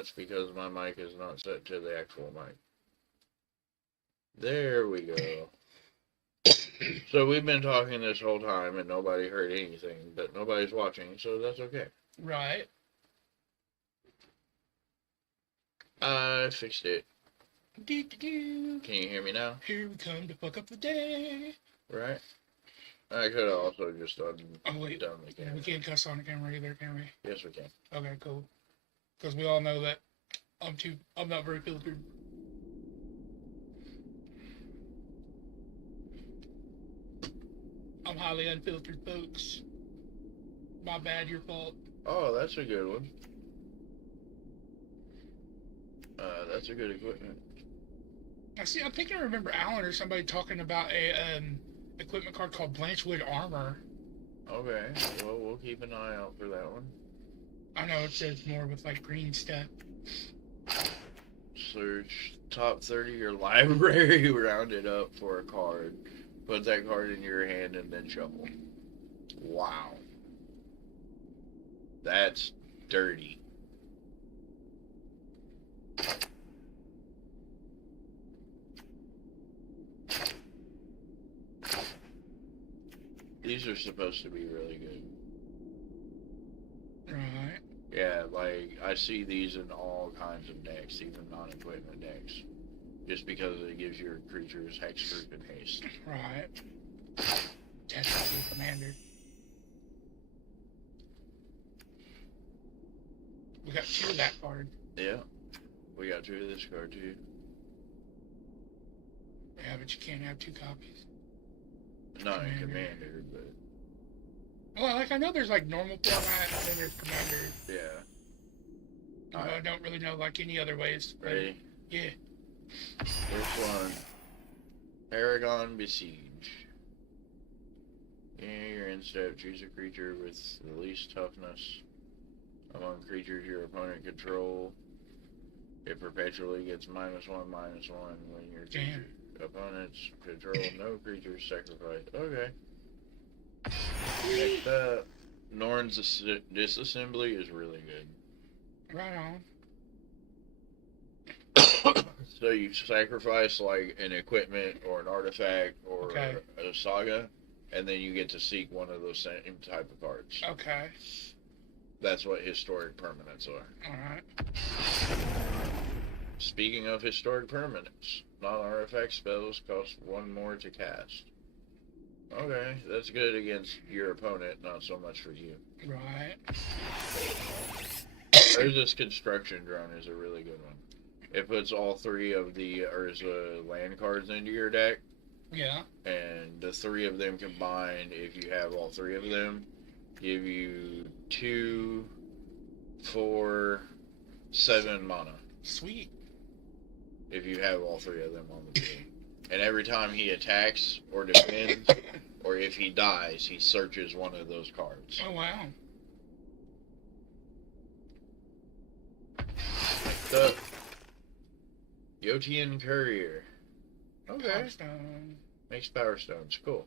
That's because my mic is not set to the actual mic. There we go. So we've been talking this whole time and nobody heard anything, but nobody's watching, so that's okay. Right. I fixed it. Do-do-do. Can you hear me now? Here we come to fuck up the day. Right? I could have also just done Oh, wait. the camera. We can't cuss on the camera either, can we? Yes, we can. Okay, cool. Because we all know that I'm not very filtered. I'm highly unfiltered, folks. My bad, your fault. Oh, that's a good one. That's a good equipment. I think I remember Alan or somebody talking about a equipment card called Blanchwood Armor. Okay, well, we'll keep an eye out for that one. I know it says more with like green stuff. Search top 30 your library, round it up for a card. Put that card in your hand and then shuffle. Wow. That's dirty. These are supposed to be really good. Right. Yeah, like, I see these in all kinds of decks, even non-equipment decks. Just because it gives your creatures hexproof and haste. Right. That's your commander. We got 2 of that card. Yeah. We got 2 of this card, too. Yeah, but you can't have 2 copies. Not in Commander, but... Well, like, I know there's, like, normal format, and then there's Commander. Yeah. I don't really know, like, any other ways. Ready? Yeah. First one. Paragon Besiege. In your end step, choose a creature with the least toughness among creatures your opponent control. It perpetually gets -1/-1 when your creature opponents control no creatures sacrificed. Okay. Next up, Norn's Disassembly is really good. Right on. So you sacrifice like an equipment or an artifact or a saga, and then you get to seek one of those same type of cards. Okay. That's what historic permanents are. Alright. Speaking of historic permanents, non-artifact spells cost 1 more to cast. Okay, that's good against your opponent, not so much for you. Right. Urza's Construction Drone is a really good one. It puts all 3 of the Urza land cards into your deck. Yeah. And the 3 of them combined, if you have all 3 of them, give you 2, 4, 7 mana. Sweet. If you have all 3 of them on the field. And every time he attacks or defends, or if he dies, he searches one of those cards. Oh, wow. Next up, Yotian Courier. Okay. Power Stone. Makes Power Stones. Cool.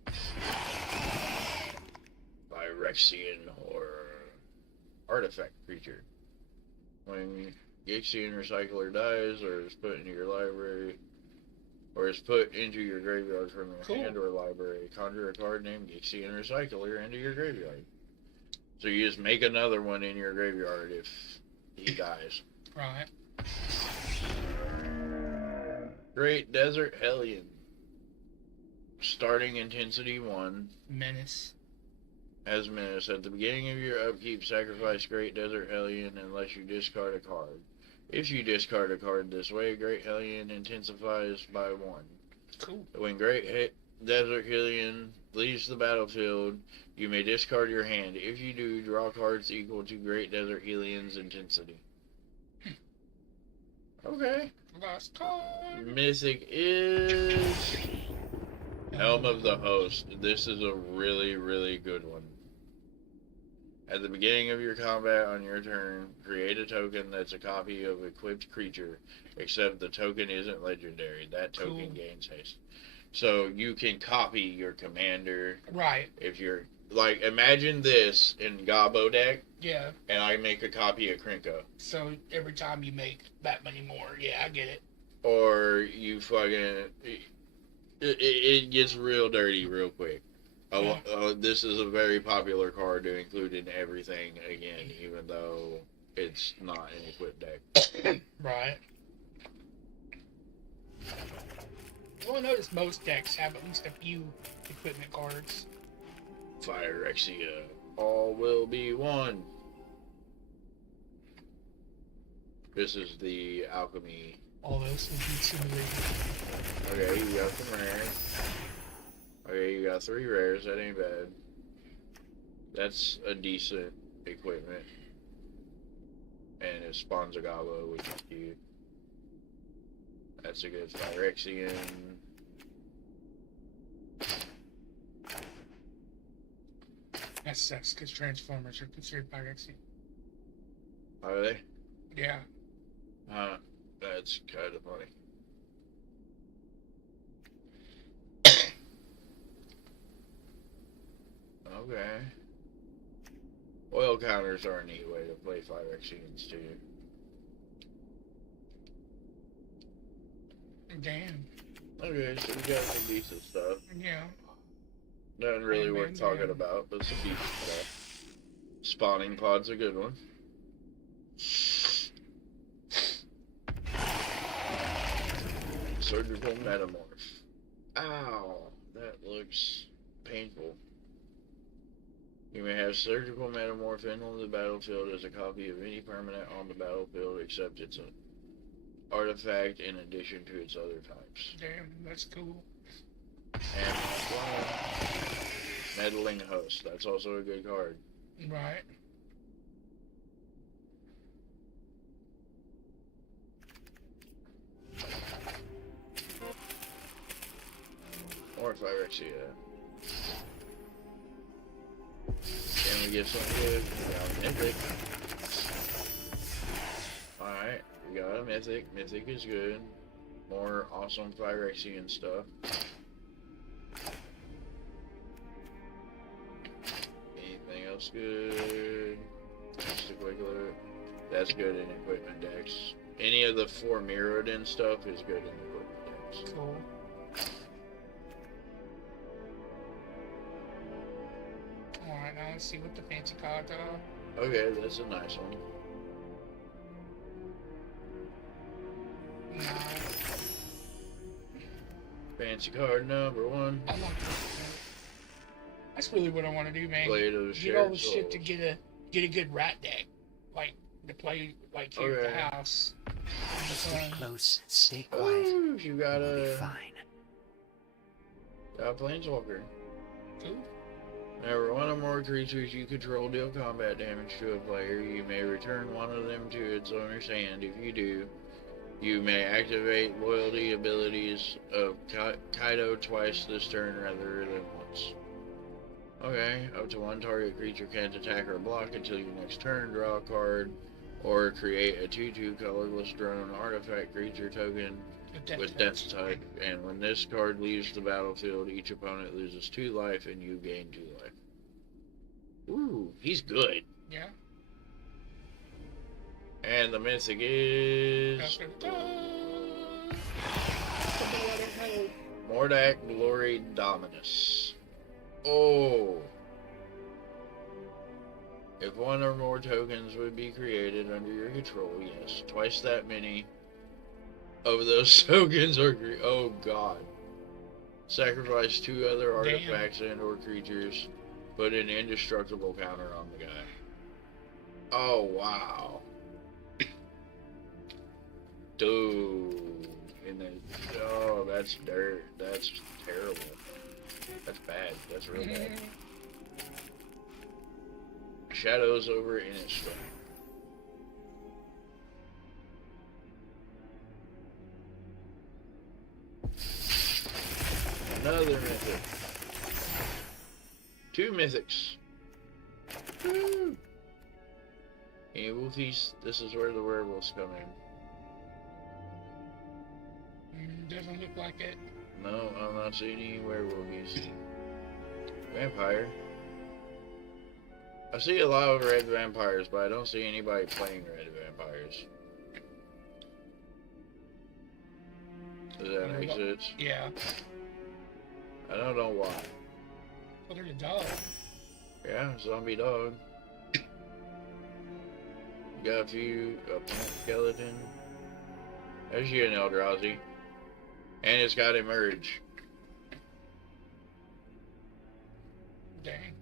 Phyrexian Horror. Artifact creature. When Gaixian Recycler dies or is put into your library, or is put into your graveyard from your hand or library, conjure a card named Gaixian Recycler into your graveyard. So you just make another one in your graveyard if he dies. Right. Great Desert Hellion. Starting intensity 1. Menace. As Menace. At the beginning of your upkeep, sacrifice Great Desert Hellion unless you discard a card. If you discard a card this way, Great Hellion intensifies by 1. Cool. When Great Desert Hellion leaves the battlefield, you may discard your hand. If you do, draw cards equal to Great Desert Hellion's intensity. Okay. Last card. Mythic is Helm of the Host. This is a really, really good one. At the beginning of your combat on your turn, create a token that's a copy of equipped creature, except the token isn't legendary. That token gains haste. So you can copy your commander. Right. If your like, imagine this in Gabo deck, Yeah. and I make a copy of Krenko. So every time you make that many more, yeah, I get it. Or you fucking... It gets real dirty real quick. Yeah. This is a very popular card to include in everything again, even though it's not an equipped deck. Right. Well, I notice most decks have at least a few equipment cards. Phyrexia, all will be one. This is the alchemy. All those would be simulated. Okay, you got some rares. Okay, you got 3 rares. That ain't bad. That's a decent equipment. And it spawns a Gabo, which is cute. That's a good Phyrexian. That sucks because Transformers are considered Pyrexia. Are they? Yeah. Huh. That's kind of funny. Okay. Oil counters are a neat way to play Phyrexians too. Damn. Okay, so we got some decent stuff. Yeah. Nothing really Bam, worth bam, talking bam. about, but some decent stuff. Spawning pod's a good one. Surgical Metamorph. Ow, that looks painful. You may have Surgical Metamorph in on the battlefield as a copy of any permanent on the battlefield except it's an artifact in addition to its other types. Damn, that's cool. And Meddling Host. That's also a good card. Right. Or Phyrexia. Can we get something good? We got a Mythic. Alright, we got a Mythic. Mythic is good. More awesome Phyrexian stuff. Anything else good? Just a quick look. That's good in equipment decks. Any of the 4 Mirrodin stuff is good in equipment decks. Cool. Alright, now let's see what the fancy cards are. Okay, that's a nice one. No. Fancy card number 1. I want that. That's really what I want to do, man. Blade of the Get all Shared the shit to Souls. get a good rat deck. Like to play like here at Okay. the house. Stay close, stay quiet. Ooh, you got We'll be a fine. Planeswalker. Cool. Whenever one or more creatures you control deal combat damage to a player, you may return one of them to its owner's hand. If you do, you may activate loyalty abilities of Kaido twice this turn rather than once. Okay, up to 1 target creature can't attack or block until your next turn. Draw a card, or create a 2/2 colorless drone artifact creature token with Death type. And when this card leaves the battlefield, each opponent loses 2 life and you gain 2 life. Ooh, he's good. Yeah. And the mythic is Mordak Glory Dominus. Oh. If 1 or more tokens would be created under your control, yes, twice that many of those tokens are oh god. Sacrifice 2 other artifacts and or creatures. Put an indestructible counter on the guy. Oh wow. Dude. And then oh, that's dirt. That's terrible. That's bad. That's real bad. Shadows over Innistrad. Another mythic. 2 mythics. Woo! Evil Feast. This is where the werewolves come in. Doesn't look like it. No, I'm not seeing any werewolves. Vampire. I see a lot of red vampires, but I don't see anybody playing red vampires. Does that make sense? Yeah. I don't know why. Well, there's a dog. Yeah, zombie dog. Got a few, a plant skeleton. There's you an Eldrazi. And it's got Emerge. Dang.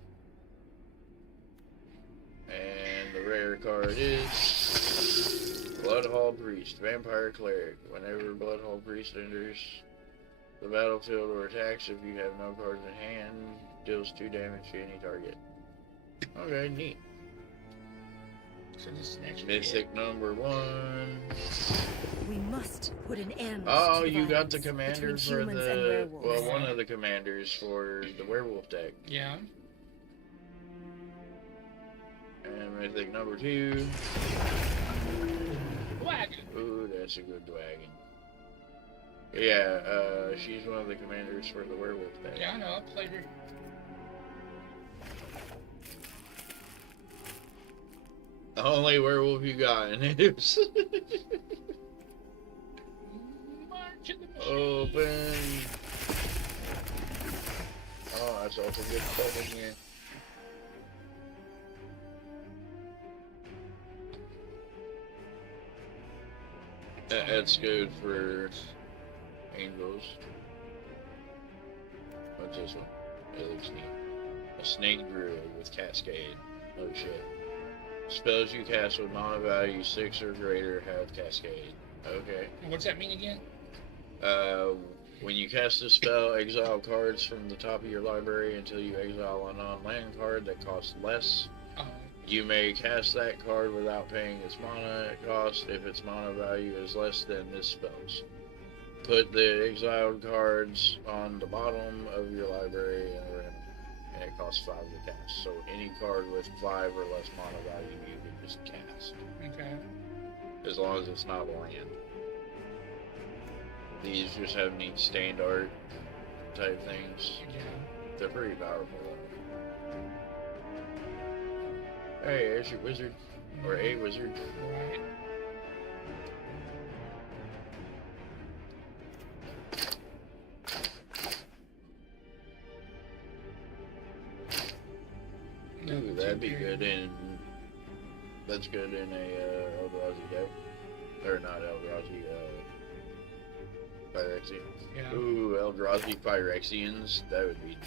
And the rare card is Bloodhall Priest, Vampire Cleric. Whenever Bloodhall Priest enters the battlefield or attacks, if you have no cards in hand, deals 2 damage to any target. Okay, neat. So this is next Mythic number 1. We must put an end Oh, to you got the violence commander between for humans and the, werewolves. well, one of the commanders for the werewolf deck. Yeah. And Mythic number 2. Wagon. Ooh, that's a good wagon. Yeah, she's one of the commanders for the werewolf deck. Yeah, I know. I played her. The only werewolf you got in it. March in the machine. Open. Oh, that's also good stuff in here. That's good for angels. What's this one? It looks neat. A snake druid with cascade. Oh shit. Spells you cast with mana value 6 or greater have cascade. Okay. What's that mean again? When you cast a spell, exile cards from the top of your library until you exile a non-land card that costs less. Oh. You may cast that card without paying its mana cost if its mana value is less than this spell's. Put the exiled cards on the bottom of your library and it costs 5 to cast. So any card with 5 or less mana value you can just cast. Okay. As long as it's not land. These just have neat stained art type things. Yeah. They're pretty powerful. Hey, there's your wizard. Or a wizard. Right. Ooh, that'd be good in... That's good in a Eldrazi deck. Or not Eldrazi, Phyrexian. Yeah. Ooh, Eldrazi Phyrexians. That would be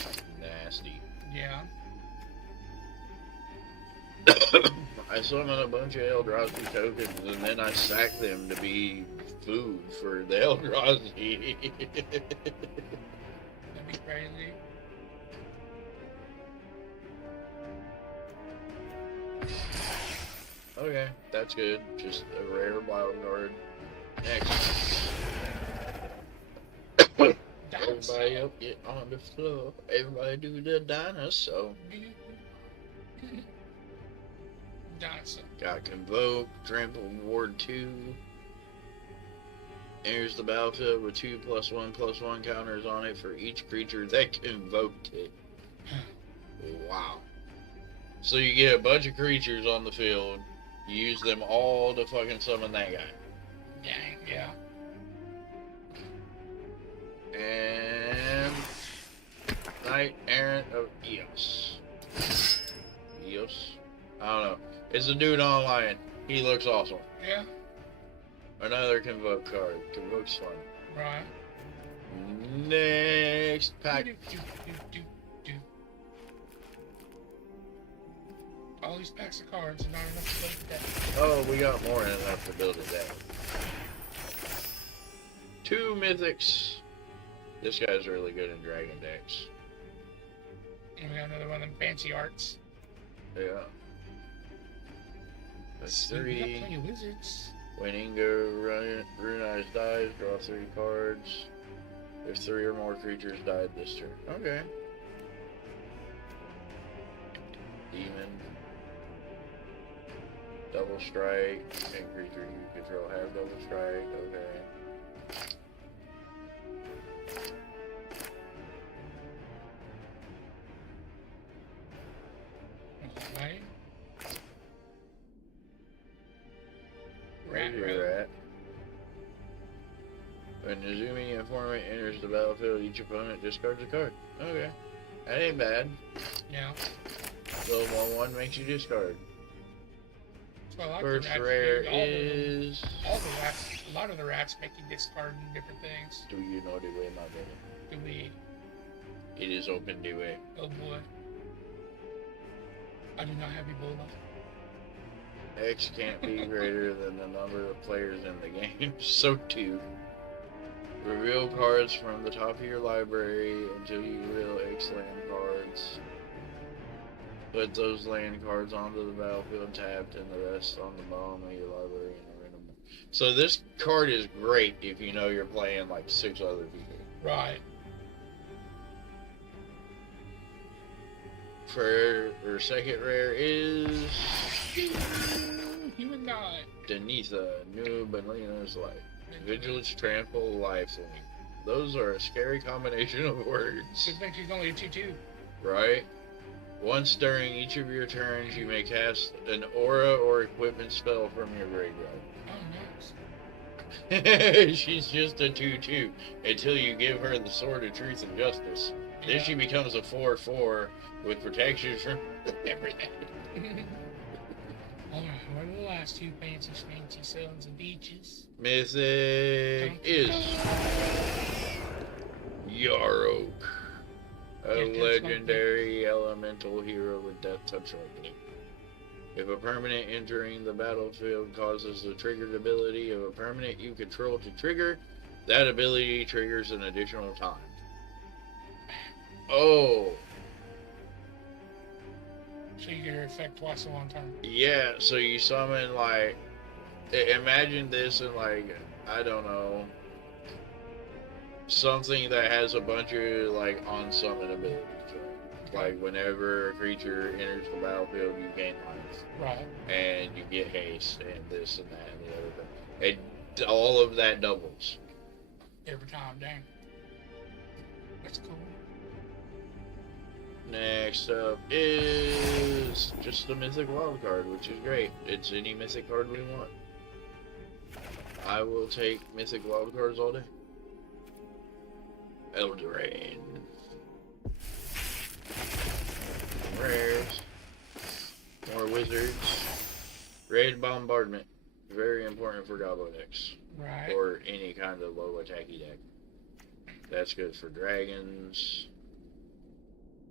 nasty. Yeah. I summon a bunch of Eldrazi tokens and then I sack them to be food for the Eldrazi. That'd be crazy. Okay, that's good. Just a rare wild card. Next. Everybody up, get on the floor. Everybody do the dinosaur. Dinosaur. Got Convoke, Trample, Ward 2. Enters the battlefield with 2+1/+1 counters on it for each creature that convoked it. Wow. So you get a bunch of creatures on the field, you use them all to fucking summon that guy. Dang, yeah. And Knight Errant of Eos. Eos? I don't know. It's a dude online. He looks awesome. Yeah. Another Convoke card. Convoke's fun. Right. Next pack. All these packs of cards are not enough to build the deck. Oh, we got more than enough to build a deck. 2 mythics. This guy's really good in dragon decks. And we got another one of them fancy arts. Yeah. That's Sweet, we got 3. plenty of wizards. When Ingo Runized dies, draw 3 cards. If 3 or more creatures died this turn. Okay. Demon. Double strike. Any creature you control have double strike. Okay. Right. Nezumi informant enters the battlefield, each opponent discards a card. Okay. That ain't bad. Yeah. Little 1/1 makes you discard. So I like First the rats. rare All of them. is... All the rats, a lot of the rats make you discard different things. Do you know the way, my brother? Do we? It is open the way. Oh boy. I do not have Ebola. X can't be greater than the number of players in the game. So 2. Reveal cards from the top of your library until you reveal X land cards. Put those land cards onto the battlefield tapped and the rest on the bottom of your library in a random. So this card is great if you know you're playing like 6 other people. Right. For or second rare is Human guy. Denitha, New Benelina's Life. Vigilance, Trample, Lifelink. Those are a scary combination of words. Good thing she's only a 2/2. Right? Once during each of your turns, you may cast an aura or equipment spell from your graveyard. Oh, nice. She's just a 2/2 until you give her the Sword of Truth and Justice. Then she becomes a 4/4 with protection from everything. Alright, what are the last 2 fancy sons of beaches? Mythic is Yarok, a legendary elemental hero with Death Touch lightning. If a permanent entering the battlefield causes the triggered ability of a permanent you control to trigger, that ability triggers an additional time. Oh, So you get her effect twice a long time. yeah, so you summon, like, imagine this in, like, I don't know, something that has a bunch of, like, on-summon abilities. Like, whenever a creature enters the battlefield, you gain life. Right. And you get haste, and this and that and the other thing. And all of that doubles. Every time, dang. That's cool. Next up is just the Mythic Wild card, which is great. It's any Mythic card we want. I will take Mythic Wild cards all day. Eldraine. Rares. More wizards. Raid Bombardment. Very important for Gobbo decks. Right. Or any kind of low attacky deck. That's good for dragons.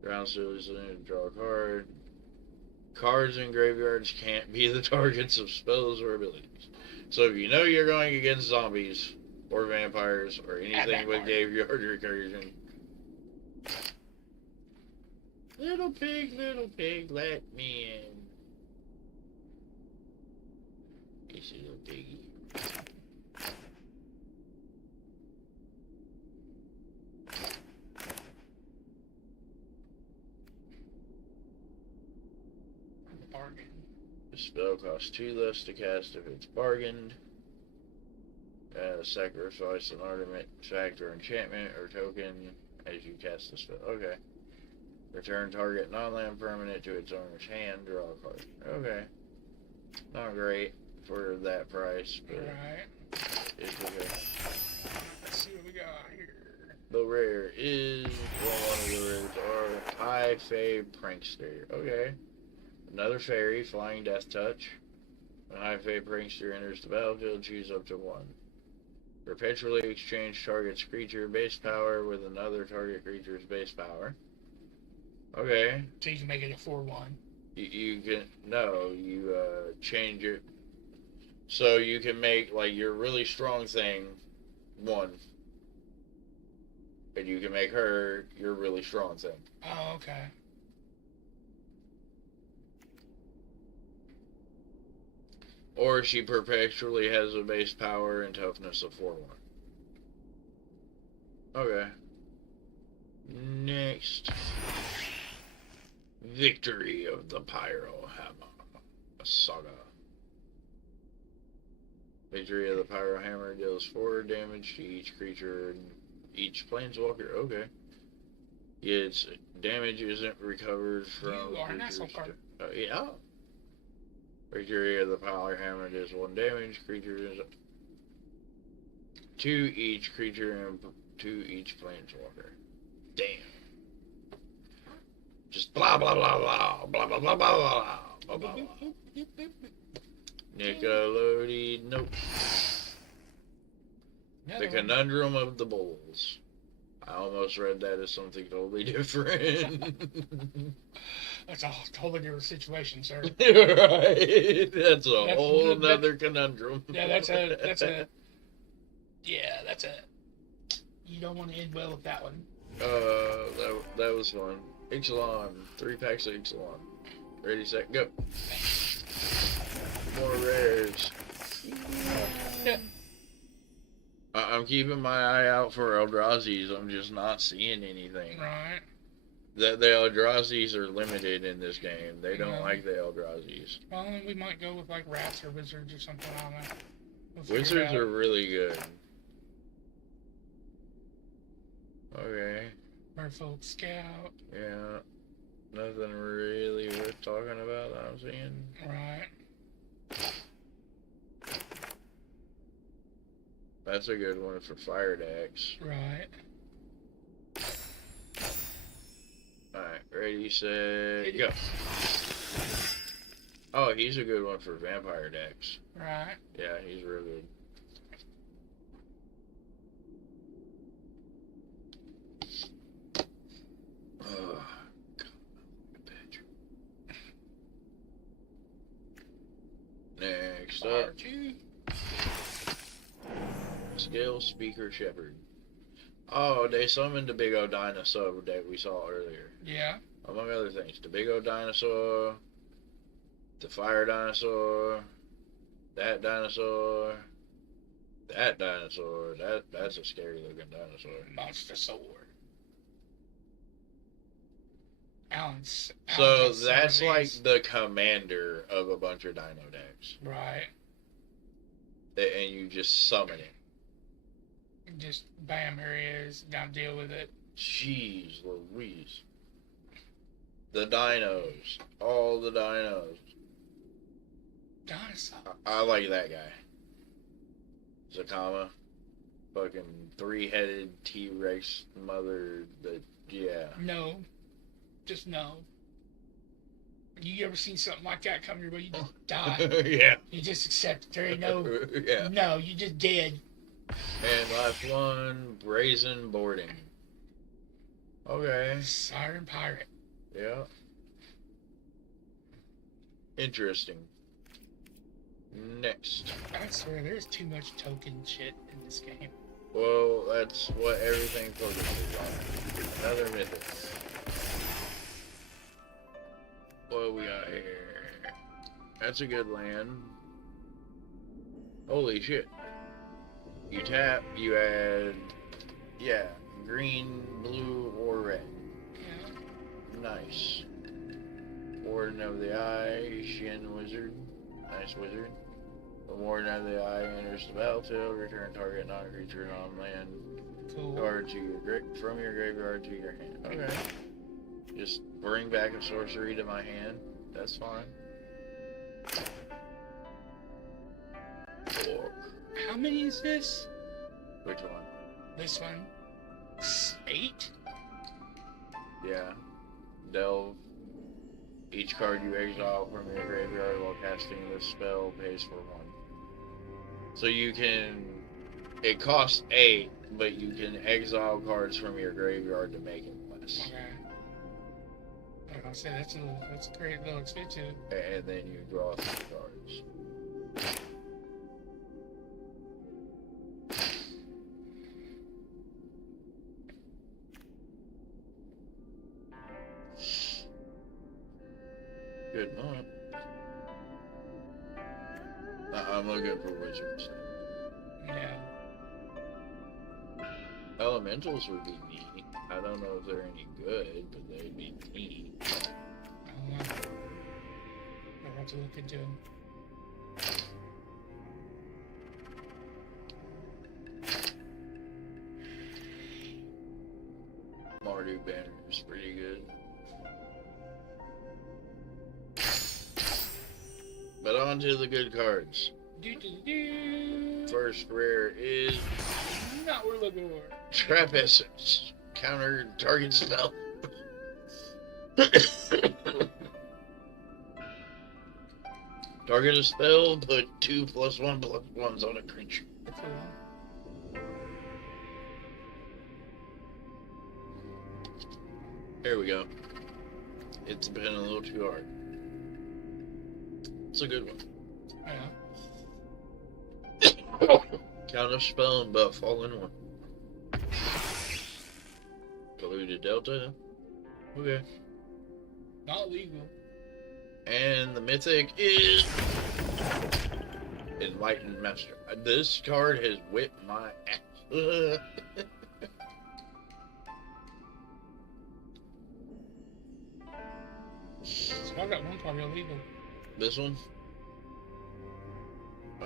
Ground seals, draw a card. Cards in graveyards can't be the targets of spells or abilities. So if you know you're going against zombies or vampires or anything with graveyard recursion. Little pig, let me in. It's a little piggy. Bargain. The spell costs 2 less to cast if it's bargained. Sacrifice an artifact or enchantment or token as you cast the spell. Okay. Return target non-land permanent to its owner's hand. Draw a card. Okay. Not great for that price, but Right. it's okay. Let's see what we got here. The rare is, well, one of the rares are High Fae Prankster. Okay. Another fairy, Flying Death Touch. When High Fae Prankster enters the battlefield, choose up to 1. Perpetually exchange target's creature base power with another target creature's base power. Okay. So you can make it a 4/1. You can, no, you change it. So you can make, like, your really strong thing 1. And you can make her your really strong thing. Oh, okay. Or she perpetually has a base power and toughness of 4/1. Okay. Next. Victory of the Pyro Hammer. A saga. Victory of the Pyro Hammer deals 4 damage to each creature and each planeswalker. Okay. Its damage isn't recovered from You are an asshole creatures. card. Yeah. Victory of the Pyro Hammer deals 1 damage. Creature is 2 each creature and 2 each planeswalker. Damn. Just blah blah blah blah blah blah blah blah blah blah blah blah. Nickelodeon, nope. The Conundrum of the Bulls. I almost read that as something totally different. That's a totally different situation, sir. Right. That's a whole nother conundrum. Yeah, that's a. You don't want to end well with that one. That was fun. Ixalan, 3 packs of Ixalan. Ready, set, go. More rares. Yeah. I'm keeping my eye out for Eldrazi's. I'm just not seeing anything. Right. The Eldrazi's are limited in this game. They don't like the Eldrazi's. Well, then we might go with like rats or wizards or something. I don't know. We'll figure it Wizards out. are really good. Okay. Merfolk Scout. Yeah. Nothing really worth talking about that I'm seeing. Right. That's a good one for fire decks. Right. Alright, ready, set, go. Oh, he's a good one for vampire decks. Right. Yeah, he's real good. Oh, God, bitch. Next up, Archie. Scale Speaker Shepherd. Oh, they summoned the big old dinosaur that we saw earlier. Yeah. Among other things, the big old dinosaur, the fire dinosaur, that dinosaur, that's a scary looking dinosaur. Monster Sword. Alan's So has some that's of like these. the commander of a bunch of dino decks. Right. And you just summon it. Just bam, here he is. Now deal with it. Jeez Louise. The dinos. All the dinos. Dinosaur. I like that guy. Zakama. Fucking 3-headed T-Rex mother. Yeah. No. Just no. You ever seen something like that come your way? You just die. Yeah. You just accept it. There ain't no. Yeah. No, you just dead. And last one, Brazen Boarding. Okay. Siren Pirate. Yeah. Interesting. Next. I swear, there's too much token shit in this game. Well, that's what everything focuses on. Another mythic. What we got here? That's a good land. Holy shit. You tap, you add, yeah, green, blue, or red. Yeah. Nice. Warden of the Eye, Shin Wizard. Nice wizard. The Warden of the Eye enters the battlefield, return target non-creature, non-land Cool. card to your from your graveyard to your hand. Okay. Just bring back a sorcery to my hand. That's fine. How many is this? Which one? This one. 8? Yeah. Delve. Each card you exile from your graveyard while casting this spell pays for 1. So you can... It costs 8, but you can exile cards from your graveyard to make it less. Okay. I was gonna say that's a great little expensive. And then you draw 3 cards. Good month. I'm looking for wizards. Yeah. Elementals would be neat. I don't know if they're any good, but they'd be neat. I don't know. I'll have to look into them. Marduk banner is pretty good. But on to the good cards. Do. First rare is Not what we're looking for. Trap essence. Counter target spell. Target a spell, put 2+1/+1s on a creature. Cool. There we go. It's been a little too hard. It's a good one. Yeah. Counter spell and buff all in one. Polluted Delta. Okay. Not legal. And the mythic is Enlightened Master. This card has whipped my ass. So I got one card illegal. This one? I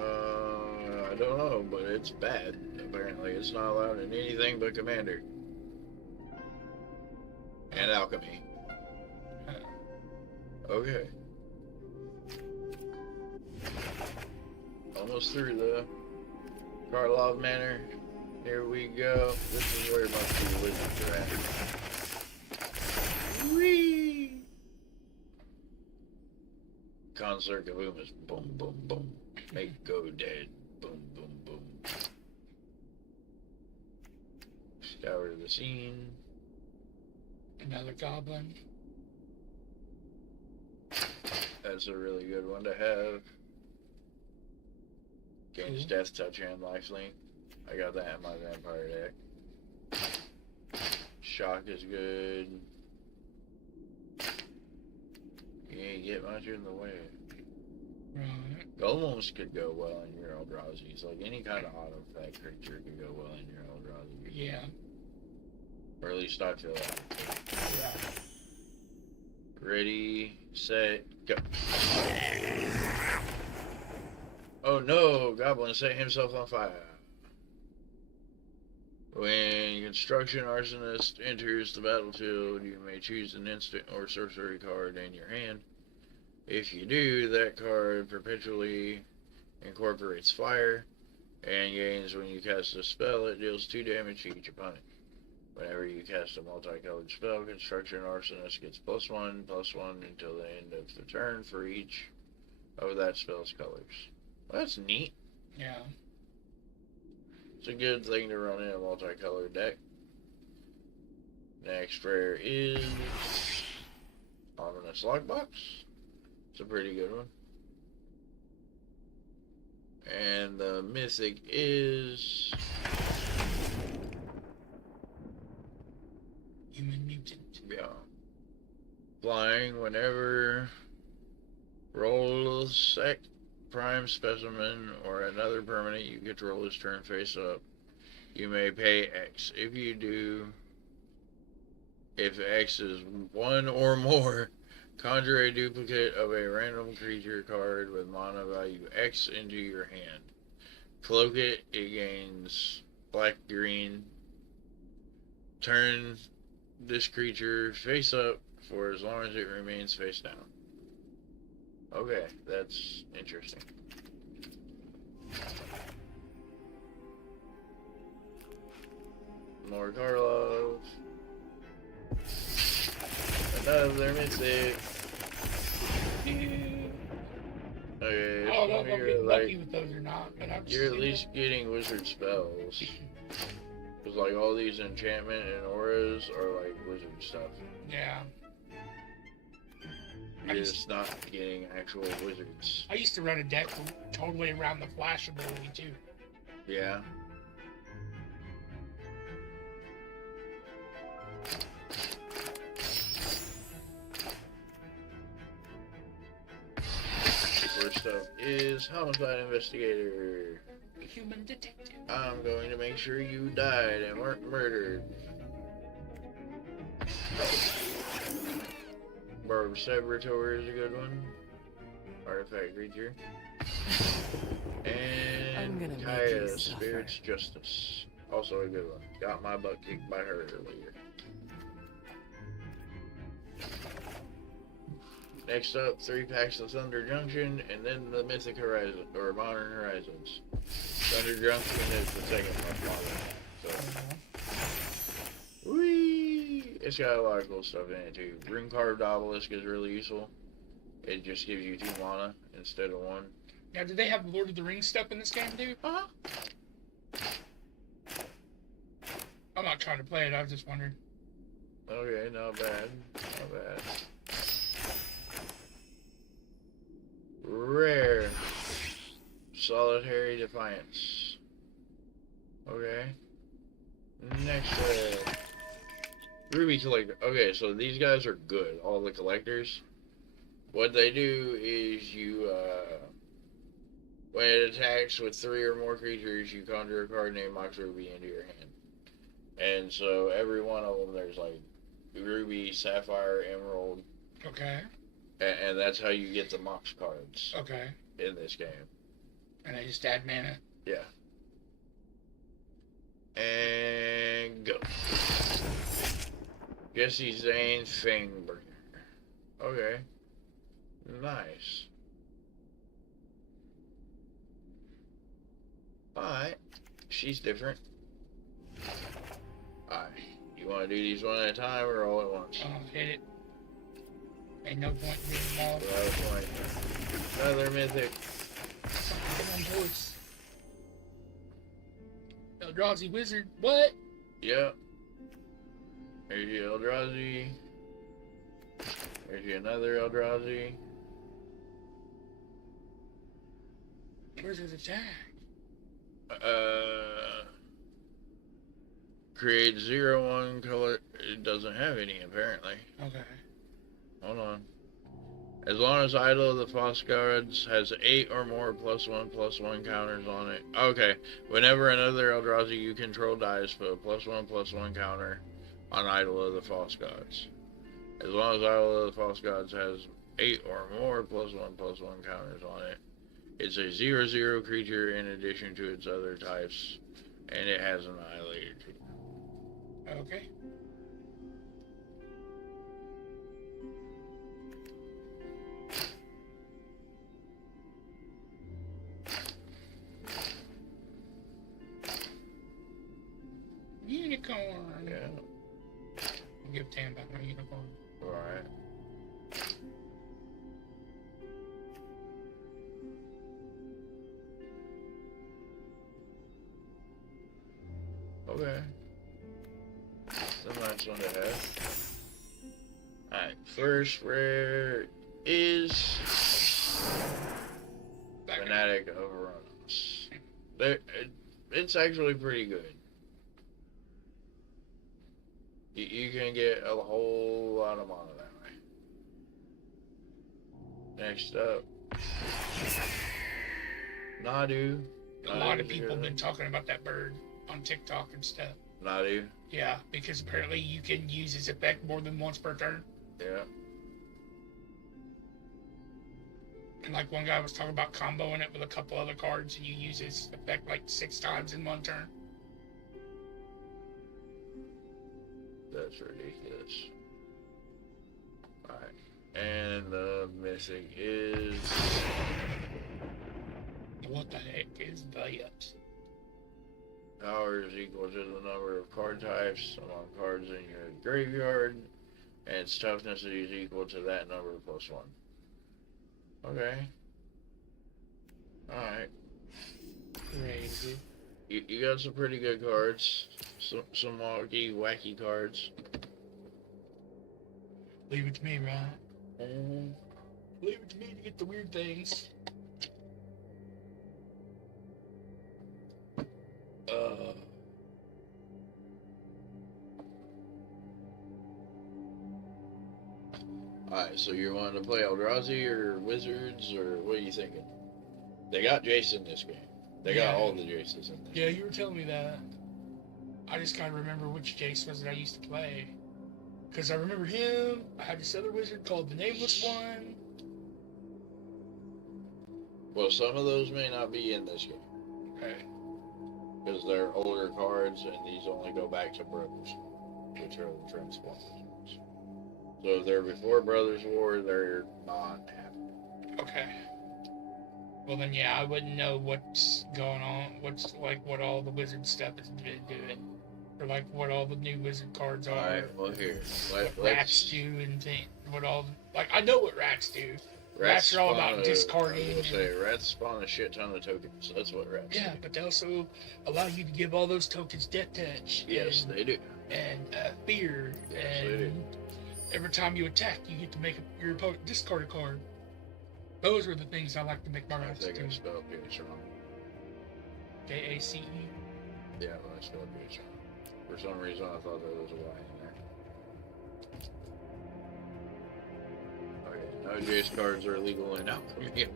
don't know, but it's bad. Apparently, it's not allowed in anything but Commander and Alchemy. Okay. Almost through the Karlov Manor. Here we go. This is where most of the wizards are at. Whee! Concert Kaboom is boom, boom, boom. Make go dead. Boom, boom, boom. Scour the scene. Another goblin. That's a really good one to have. Gains Death Touch and Lifelink. I got that in my Vampire deck. Shock is good. You ain't get much in the way. Right. Golems could go well in your Eldrazi's. Like any kind of auto effect creature could go well in your Eldrazi. Yeah. Or at least I feel like. Yeah. Ready, set, go. Oh no! Goblin set himself on fire. When Construction Arsonist enters the battlefield, you may choose an instant or sorcery card in your hand. If you do, that card perpetually incorporates fire and gains when you cast a spell, it deals 2 damage to each opponent. Whenever you cast a multicolored spell, Construction Arsonist gets +1/+1 until the end of the turn for each of that spell's colors. Well, that's neat. Yeah. It's a good thing to run in a multicolored deck. Next rare is Ominous Lockbox. It's a pretty good one. And the mythic is Human Mutant. yeah. Flying whenever roll a sec prime specimen or another permanent you control this turn face up. You may pay X. If you do, if X is 1 or more, conjure a duplicate of a random creature card with mana value X into your hand. Cloak it, it gains black-green. Turn this creature face up for as long as it remains face down. Okay, that's interesting. More Karlov. Another mythic. Okay, I don't know if I'm you're getting like, lucky with those or not, but I'm you're at least getting wizard spells. Because like all these enchantment and auras are like wizard stuff. Yeah. You're just not getting actual wizards. I used to run a deck totally around the flash ability too. Yeah. First up is Homicide Investigator. Human detective. I'm going to make sure you died and weren't murdered. Barb Saboteur is a good one. Artifact creature. I'm gonna And make Kaya, you suffer. Spirit's Justice. Also a good one. Got my butt kicked by her earlier. Next up, 3 packs of Thunder Junction, and then the Mythic Horizon, or Modern Horizons. Thunder Junction is the second most modern. So, whee! It's got a lot of cool stuff in it too. Rune Carved Obelisk is really useful. It just gives you 2 mana instead of 1. Now, do they have Lord of the Rings stuff in this game, too? Uh-huh. I'm not trying to play it. I was just wondering. Okay, not bad. Not bad. Rare. Solitary Defiance. Okay. Next rare. Ruby Collector. Okay, so these guys are good. All the collectors. What they do is you, when it attacks with 3 or more creatures, you conjure a card named Mox Ruby into your hand. And so every one of them, there's like Ruby, Sapphire, Emerald. Okay. And that's how you get the Mox cards Okay. in this game. And I just add mana. Yeah. And go. Jesse Zane Fangbringer. Okay. Nice. Alright. She's different. Alright. You want to do these one at a time or all at once? Hit it. Ain't no point in doing them all. Well, point. Another mythic. Come on, boys. Eldrazi Wizard. What? Yep. There's your Eldrazi. There's your another Eldrazi. Where's his attack? Create 0/1 color. It doesn't have any apparently. Okay. Hold on. As long as Idol of the Foscards has 8 or more +1/+1 counters on it. Okay. Whenever another Eldrazi you control dies, put a +1/+1 counter on Idol of the Foscards. As long as Idol of the Foscards has 8 or more +1/+1 counters on it, it's a 0/0 creature in addition to its other types, and it has Annihilator too. Okay. Unicorn. Yeah. I'll give 10 back my unicorn. Alright. Okay. That's a nice one to have. Alright, first rare is Fanatic of Uranus. It's actually pretty good. You can get a whole lot of mana that way. Next up, Nadu. A lot of people have been talking about that bird on TikTok and stuff. Nadu. Yeah, because apparently you can use his effect more than once per turn. Yeah. And like one guy was talking about comboing it with a couple other cards, and you use his effect like 6 times in one turn. That's ridiculous. Alright. And the mythic is... What the heck is that? Power is equal to the number of card types among cards in your graveyard, and its toughness is equal to that number +1. Okay. Alright. Crazy. You got some pretty good cards. Some wacky cards. Leave it to me, right? Leave it to me to get the weird things. Alright, so you're wanting to play Eldrazi or Wizards, or what are you thinking? They got Jace in this game. They got all the Jaces in this. Yeah, you were telling me that. I just gotta remember which Jace was that I used to play. Because I remember him. I had this other wizard called the Nameless One. Well, some of those may not be in this game. Okay. Because they're older cards, and these only go back to Brothers, which are the Transformers ones. So if they're before Brothers War, they're not happening. Okay. Well, then, yeah, I wouldn't know what's going on. What's, like, what all the wizard stuff is doing. Or, like, what all the new wizard cards are. Alright, well, here. What rats Let's. do and think. What all. Like, I know what rats do. Rats are all spawn about a- discarding. I was gonna say, rats spawn a shit ton of tokens. That's what rats Yeah, do. but they also allow you to give all those tokens death touch. Yes, and, they do. and fear. Yes, and they do. every time you attack, you get to make your opponent discard a card. Those are the things I like to make my I rats think do. I spelled Jace wrong. JACE. Yeah, but I spelled Jace wrong. For some reason, I thought there was a Y in there. Okay, no Jace cards are illegal in Alchemy.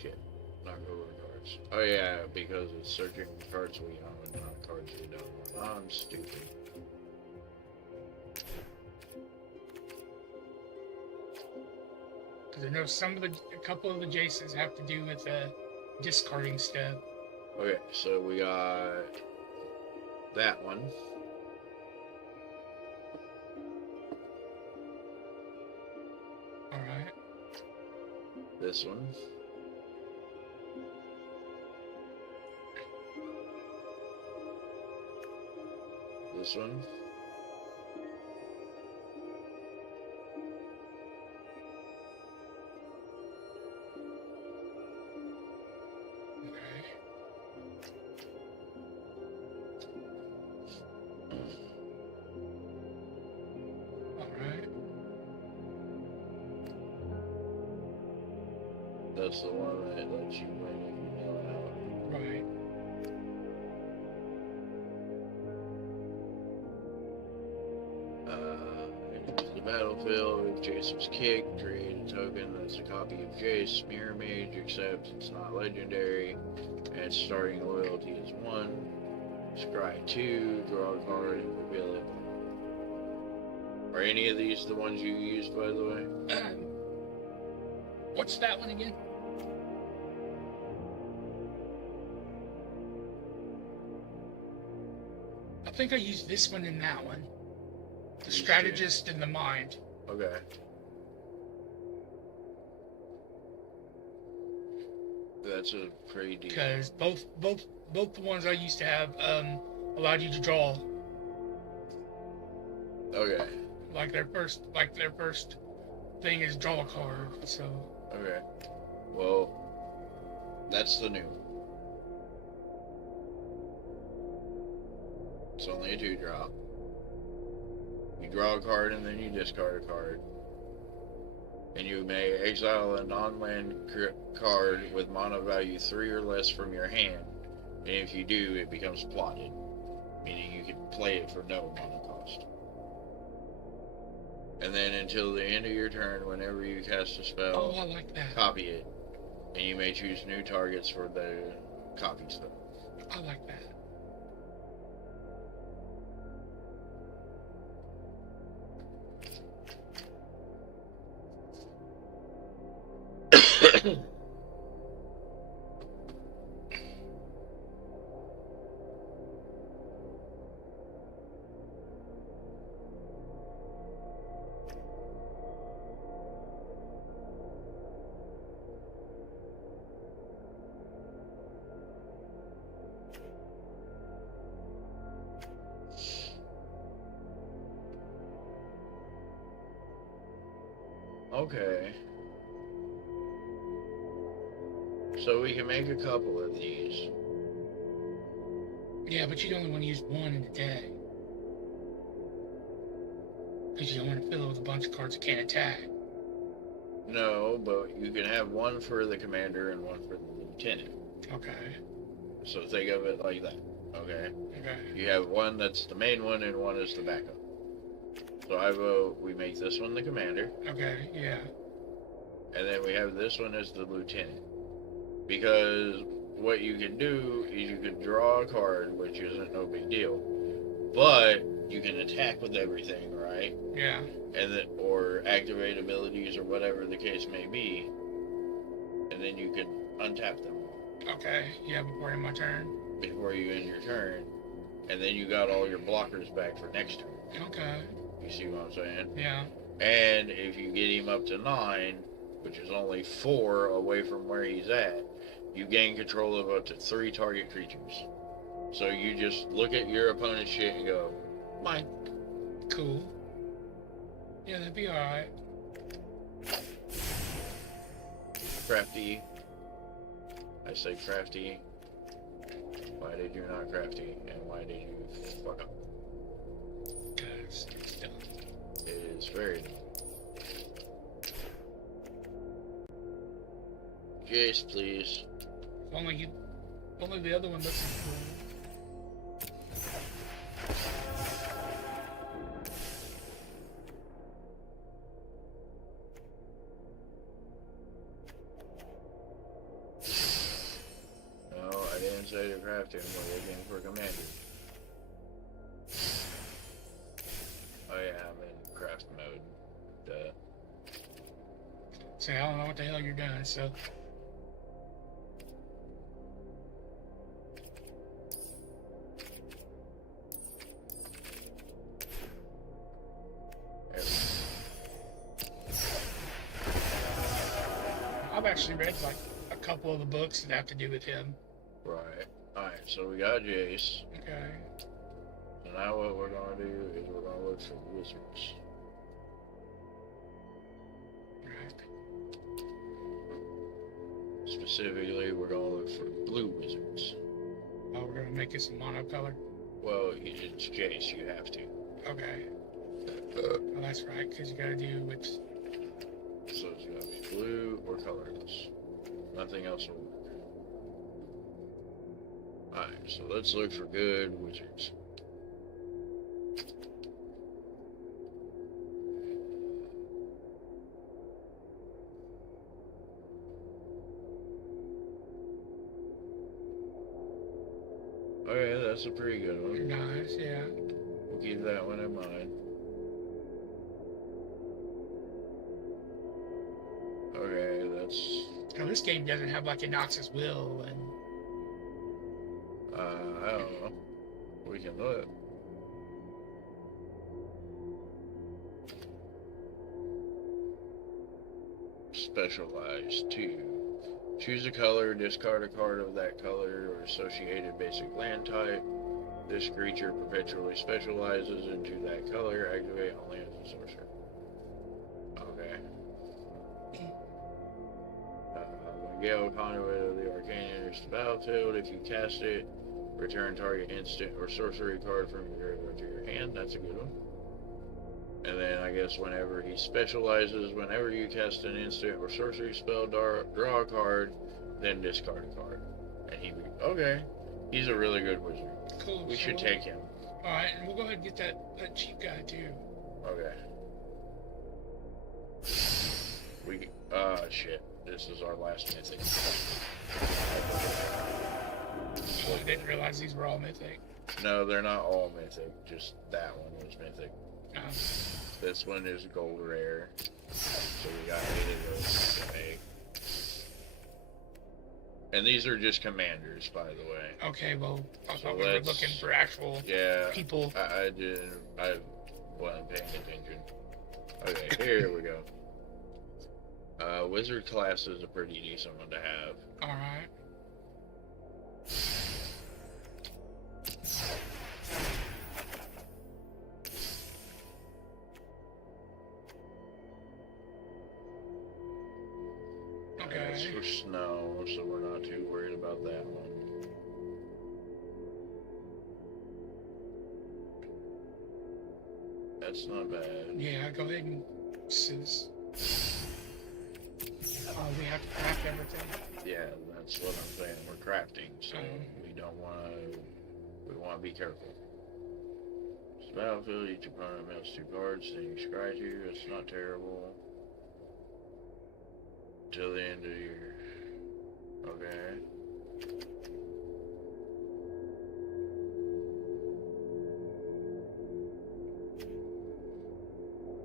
Shit. Not go over cards. Oh yeah, because it's searching cards we own, not cards we don't own. I'm stupid. Because I know a couple of the Jaces have to do with discarding stuff. Okay, so we got that one. Alright. This one. This one. Okay. Alright. That's the one that lets you bring it out. Right. Enters the battlefield. If Jace was kicked, create a token that's a copy of Jace. Mirror Mage, except it's not legendary. And its starting loyalty is 1. Scry 2, draw a card and reveal it. Are any of these the ones you used, by the way? What's that one again? I think I used this one and that one. The These two. strategist and the mind. Okay. That's a pretty decent. Because both the ones I used to have allowed you to draw Okay. like their first thing is draw a card. So Okay. Well, that's the new. It's only a 2-drop. You draw a card and then you discard a card. And you may exile a non-land card with mana value 3 or less from your hand. And if you do, it becomes plotted. Meaning you can play it for no mana cost. And then until the end of your turn, whenever you cast a spell, I like that. copy it. And you may choose new targets for the copy spell. I like that. Okay. So we can make a couple of these. Yeah, but you only want to use one in a day. Because you don't want to fill it with a bunch of cards that can't attack. No, but you can have one for the commander and one for the lieutenant. Okay. So think of it like that. Okay. Okay. You have one that's the main one and one is the backup. So I vote we make this one the commander, Okay, yeah. and then we have this one as the lieutenant. Because what you can do is you can draw a card, which isn't no big deal, but you can attack with everything, right? Yeah. And then, or activate abilities or whatever the case may be, and then you can untap them. Okay, yeah, before in my turn. before you end your turn, and then you got all your blockers back for next turn. Okay, You see what I'm saying? yeah. And if you get him up to 9, which is only 4 away from where he's at, you gain control of up to 3 target creatures. So you just look at your opponent's shit and go, mine. Cool. Yeah, that'd be alright. Crafty. I say crafty. Why did you not crafty? And why did you fuck up? Because it's dumb. It is very dumb. Jace, please. Only the other one looks cool. No, I didn't say to craft him. We're looking for commander. Oh yeah, I'm in craft mode. Duh. Say, I don't know what the hell you're doing, so. There we I've actually read like a couple of the books that have to do with him. go. Right. Alright, so we got Jace. Okay. So now what we're gonna do is we're gonna look for wizards. Right. Specifically, we're gonna look for blue wizards. Oh, we're gonna make this a monocolor. Well, it's Jace, you have to. Okay. Well, that's right, because you gotta do with. So it's gotta be blue or colorless. Nothing else will work. Alright, so let's look for good wizards. Okay, that's a pretty good one. Nice, yeah. We'll keep that one in mind. Okay, that's Now, this game doesn't have like a Noxus Will and. I don't know. We can look. Specialized 2. Choose a color, discard a card of that color or associated basic land type. This creature perpetually specializes into that color. Activate only as a sorcerer. Okay. When Gale Conduit of the Arcane enters the battlefield, if you cast it, return target instant or sorcery card from your graveyard to your hand. That's a good one. And then I guess whenever he specializes, whenever you cast an instant or sorcery spell, draw a card, then discard a card. And okay. He's a really good wizard. Cool. We should take him. Alright, and we'll go ahead and get that cheap guy too. Okay. Shit. This is our last mythic. Oh, I didn't realize these were all mythic. No, they're not all mythic. Just that one was mythic. Oh. This one is gold rare. So we got 8 of those to make. And these are just commanders, by the way. Okay, well, I So thought we were looking for actual Yeah. people. I wasn't paying attention. Okay, here we go. Wizard class is a pretty decent one to have. Alright. Okay. It's for snow, so we're not too worried about that one. That's not bad. Yeah, go ahead and sis. Oh, we have to craft everything. Yeah, that's what I'm saying. We're crafting, so Mhm. we don't want to. We want to be careful. It's battlefield. Each opponent mills 2 cards, then you scry 2. It's not terrible. Till the end of your. Okay.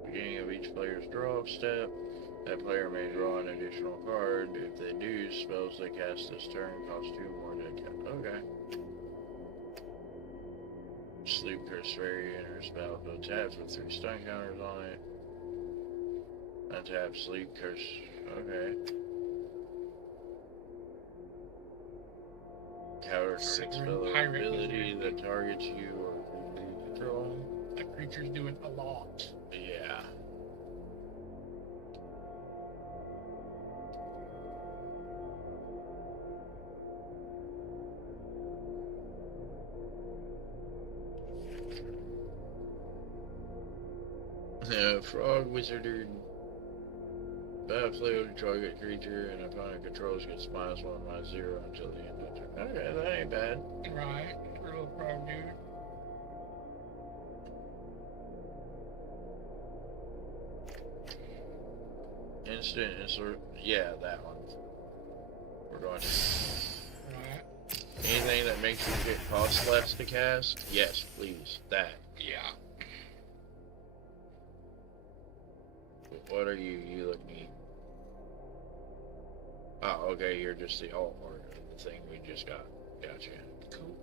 Beginning of each player's draw step. That player may draw an additional card. If they do, spells they cast this turn cost 2 more to cast. Okay. Sleep Curse Fairy enters battlefield tapped with 3 stun counters on it. Untap Sleep Curse. Okay. Counter target Sick spell pirate ability wizard. that targets you or creature you control. That creature's doing a lot. Yeah. Frog Wizard. Battlefield, target creature and opponent controls gets -1/-0 until the end of the turn. Okay, that ain't bad. Right. Real frog dude. Instant insert. Yeah, that one. We're going to. Right. Anything that makes you get cost less to cast? Yes, please. That. Yeah. What are you? You look neat. Oh, okay, you're just the alt art of the thing we just got. Gotcha. Cool.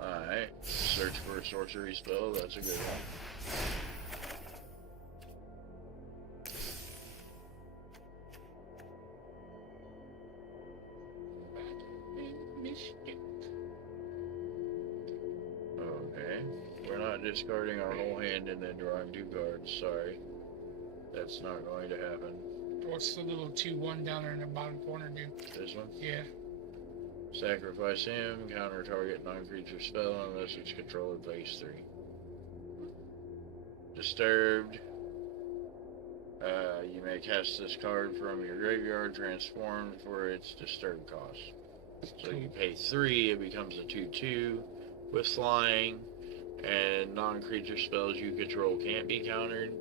Alright. Search for a sorcery spell, that's a good one. Okay. We're not discarding our whole hand and then drawing 2 cards, sorry. That's not going to happen. What's the little 2/1 down there in the bottom corner do? This one? Yeah. Sacrifice him, counter target non-creature spell unless its controller plays 3. Disturbed. You may cast this card from your graveyard transformed for its disturbed cost. So you pay 3, it becomes a 2/2 with flying, and non-creature spells you control can't be countered.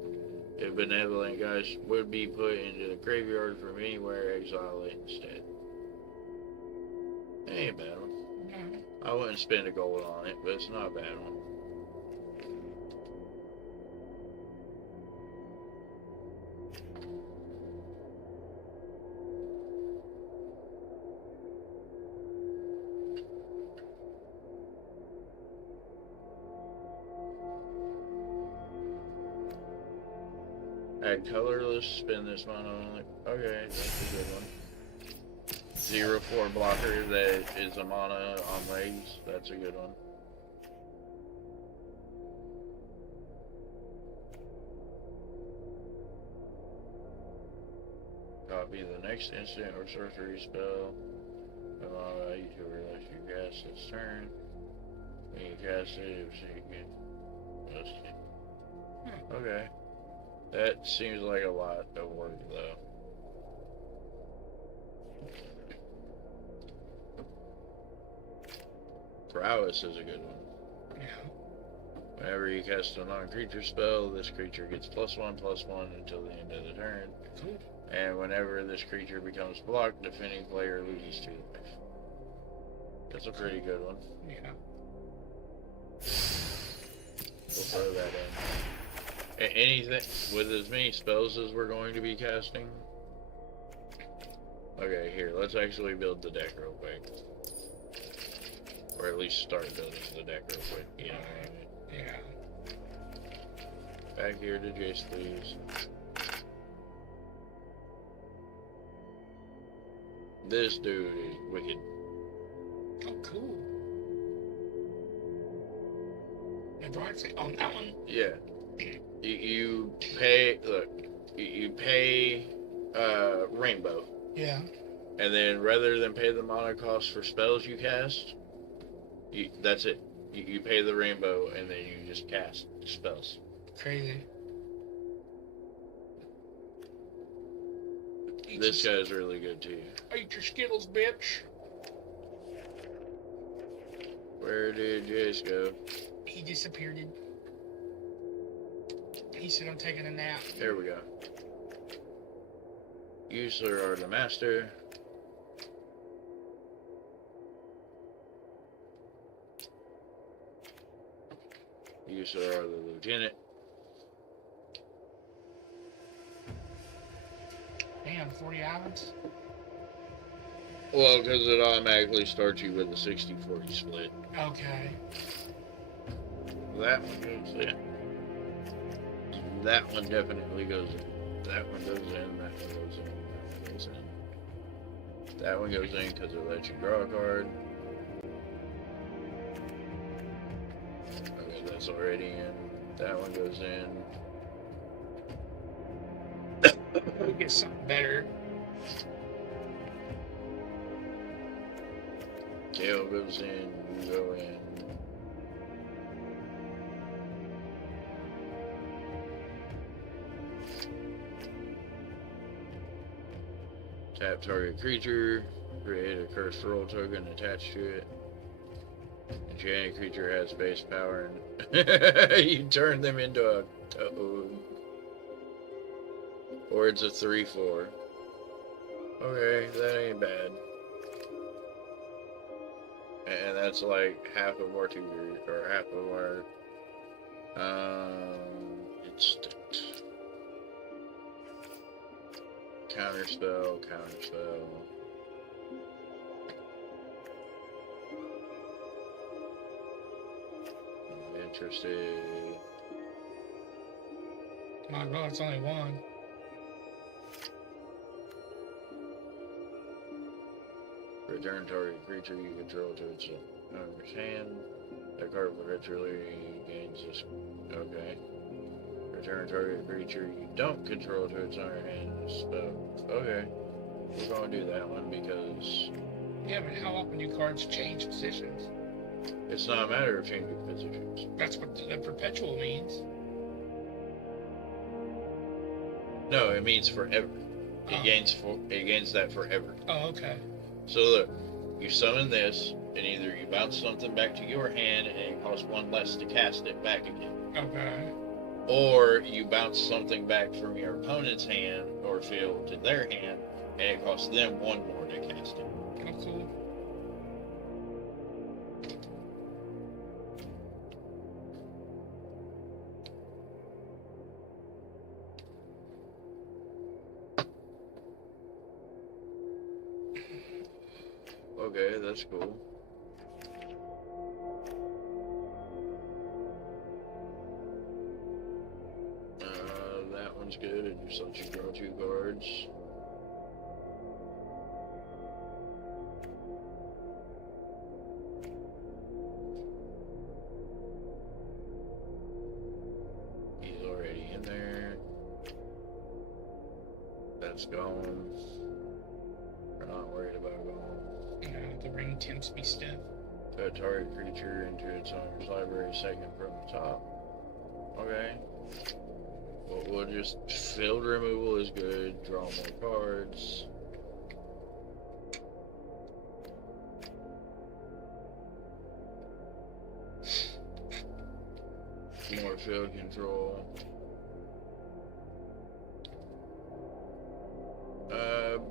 If Benevolent Guys would be put into the graveyard from anywhere, exile it instead. It ain't a bad one. I wouldn't spend a gold on it, but it's not a bad one. Add colorless, spend this mana only. Okay, that's a good one. 0/4 blocker that is a mana on legs. That's a good one. Copy the next instant or sorcery spell. The mana value to unless you cast its turn. When you cast it, if you can. Okay. That seems like a lot of work, though. Prowess is a good one. Yeah. Whenever you cast a non-creature spell, this creature gets +1/+1 until the end of the turn. Cool. And whenever this creature becomes blocked, defending player loses 2 life. That's a pretty good one. Yeah. We'll throw that in. Anything with as many spells as we're going to be casting. Okay, here, let's actually build the deck real quick. Or at least start building the deck real quick, you know what I mean? Yeah. Back here to Jace, please. This dude is wicked. Oh, cool. And do I say on that one? Yeah. You pay, look, you pay Rainbow. Yeah. And then rather than pay the mana cost for spells you cast, that's it. You pay the Rainbow and then you just cast spells. Crazy. This guy's really good too. Eat your Skittles, bitch. Where did Jace go? He disappeared. He said, I'm taking a nap. There we go. You, sir, are the master. user or the lieutenant. Damn, 40 islands? Well, because it automatically starts you with a 60-40 split. Okay. That one goes in. That one definitely goes in. That one goes in. That one goes in. That one goes in. That one goes in because it lets you draw a card. Okay, that's already in. That one goes in. We'll get something better. Gale goes in. You go in. Tap target creature. Create a cursed roll token attached to it. Enchanted creature has base power, and you turn them into a toad. Or it's a 3/4. Okay, that ain't bad. And that's like half of our tutor, or half of our instant. Counterspell, counterspell. Interested. My God, it's only one. Return target creature you control to its owner's hand. That card perpetually gains this. Okay. Return target creature you don't control to its owner's hand. Spell. Okay. We're going to do that one because Yeah, but how often do cards change positions? it's not a matter of changing positions. That's what the perpetual means. No, it means forever. Oh. It gains that forever. Oh, okay. So look, you summon this, and either you bounce something back to your hand, and it costs one less to cast it back again. Okay. Or you bounce something back from your opponent's hand or field to their hand, and it costs them one more to cast it. Oh, cool. Okay, that's cool. That one's good. It just lets you draw 2 cards. He's already in there. That's gone. We're not worried about going. The ring tempts me stiff. Put a target creature into its owner's library second from the top. Okay. We'll just field removal is good. Draw more cards. More field control.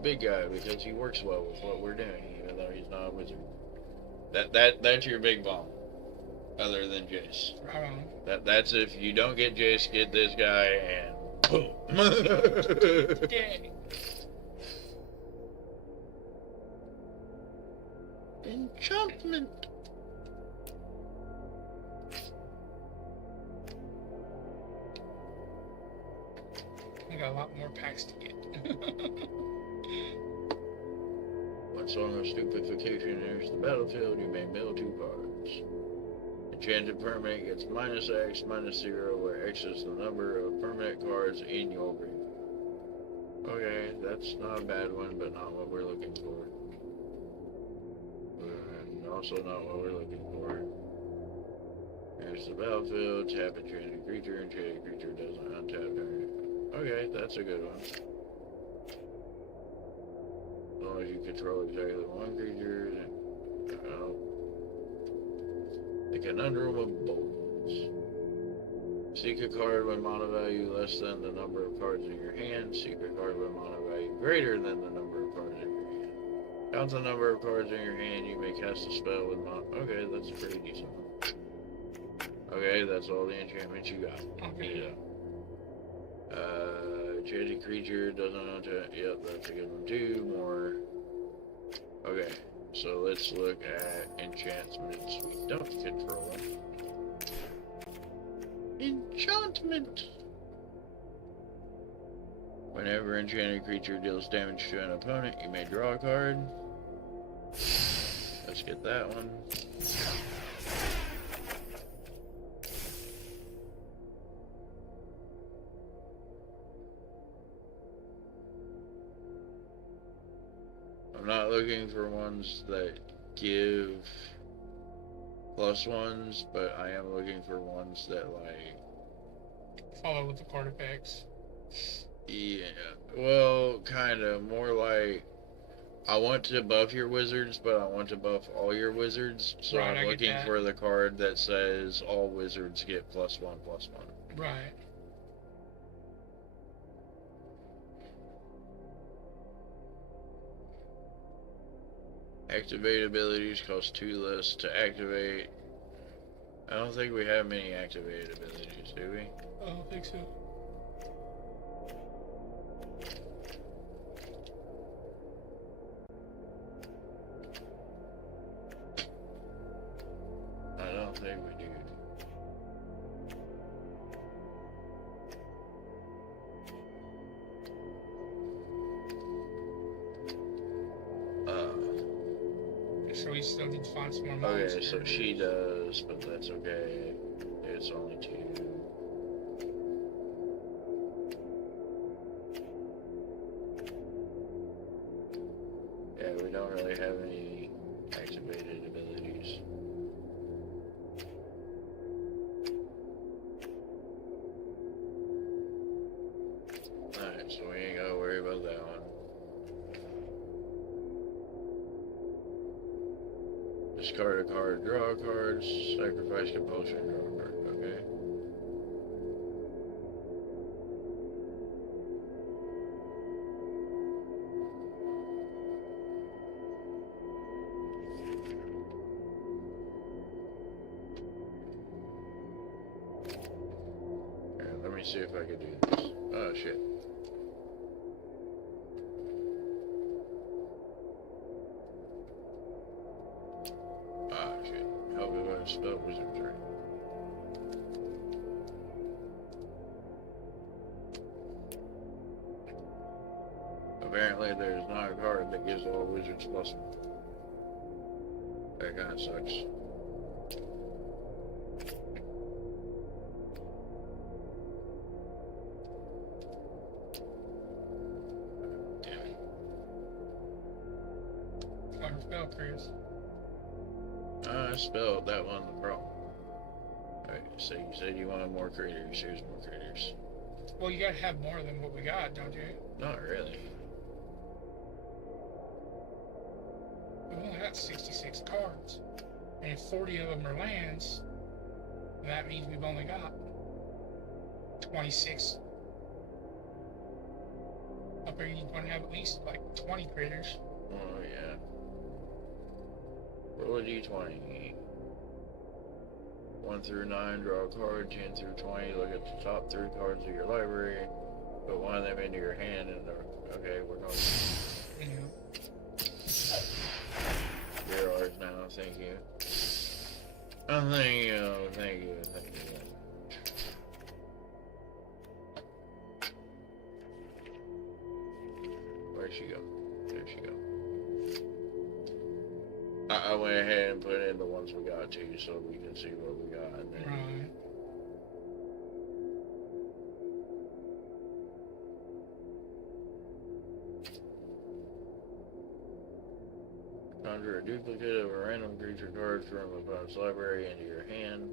Big guy because he works well with what we're doing, even though he's not a wizard. That's your big bomb. Other than Jace. Right on. That's if you don't get Jace, get this guy and boom. Yay. Enchantment. I got a lot more packs to get. When Song of Stupefaction enters the battlefield, you may mill 2 cards. Enchanted permanent gets -X, -0, where X is the number of permanent cards in your group. Okay, that's not a bad one, but not what we're looking for. And also not what we're looking for. Here's the battlefield, tap enchanted creature doesn't untap during it. Okay, that's a good one. As long as you control exactly one creature, then the Conundrum of Bones. Seek a card with mana value less than the number of cards in your hand. Seek a card with mana value greater than the number of cards in your hand. Count the number of cards in your hand. You may cast a spell with mana. Okay, that's a pretty decent one. Okay, that's all the enchantments you got. Okay. Yeah. Enchanted creature doesn't enchant. Yep, that's a good one too. More. Okay, so let's look at enchantments we don't control. Enchantment! Whenever enchanted creature deals damage to an opponent, you may draw a card. Let's get that one. I'm not looking for ones that give +1s, but I am looking for ones that, like, Follow with the card effects. yeah, well, kind of more like I want to buff your wizards, but I want to buff all your wizards, so Right, I I'm get looking that. for the card that says all wizards get +1/+1. Right. Activate abilities cost 2 less to activate. I don't think we have many activated abilities, do we? I don't think so. I don't think we do. So we still need to find some more monsters. Okay, so she does, but that's okay. It's only 2. Yeah, we don't really have any activated abilities. Alright, so we ain't gotta worry about that one. Discard a card, draw a card, sacrifice compulsion, draw a card. Okay. Alright, let me see if I can do this. Oh shit. Ah shit. Help me with spell wizardry. Apparently there's not a card that gives all wizards +1. That kinda sucks. Damn it. Fire spell, Chris. I spelled that one the problem. Alright, so you said you wanted more creatures. Here's more creatures. Well, you gotta have more than what we got, don't you? Not really. We've only got 66 cards. And if 40 of them are lands, that means we've only got 26. Up here, you'd want to have at least like 20 critters. Oh, yeah. Roll a d20. 1 through 9, draw a card. 10 through 20, look at the top 3 cards of your library. Put one of them into your hand and okay, we're going. You know, You're ours now, thank you. Oh, thank you, thank you, thank you. Where'd she go? There she go. I went ahead and put in the ones we got too, so we can see what we got. And then right. conjure a duplicate of a random creature card from opponent's library into your hand.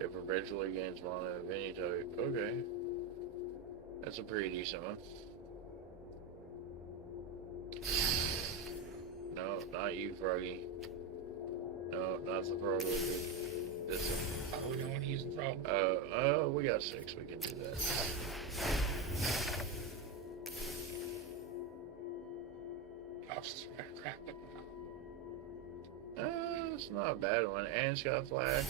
It perpetually gains mana of any type. Okay. That's a pretty decent one. No, not you, Froggy. No, not the frog lizard. This one. Oh, we don't want to use the frog. We got 6. We can do that. Oh, crap. It's not a bad one. And it's got flash.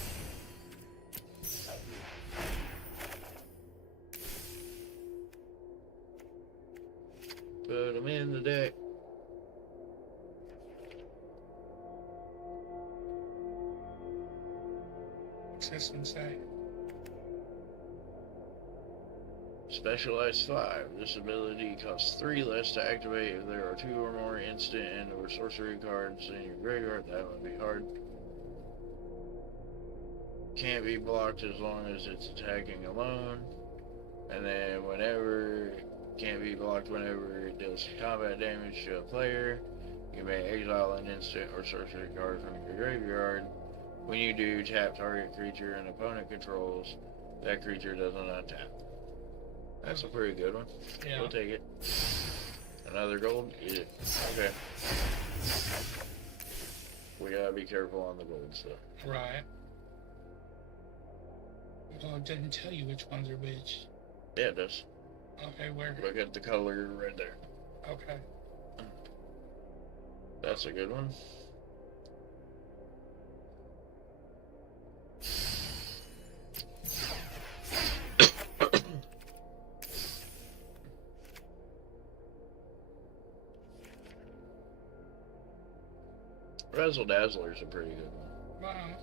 in the deck. What's this one say? Specialized 5. This ability costs 3 less to activate if there are 2 or more instant and or sorcery cards in your graveyard. That would be hard. Can't be blocked as long as it's attacking alone. And then can't be blocked whenever it deals combat damage to a player. You may exile an instant or sorcery card from your graveyard. When you do, tap target creature an opponent controls. That creature doesn't untap. That's a pretty good one. Yeah. We'll take it. Another gold? Yeah. Okay. We gotta be careful on the gold stuff. Right. Well, it didn't tell you which ones are which. Yeah, it does. Okay, where? Look at the color right there. Okay. That's a good one. Razzle Dazzler's a pretty good one. Wow.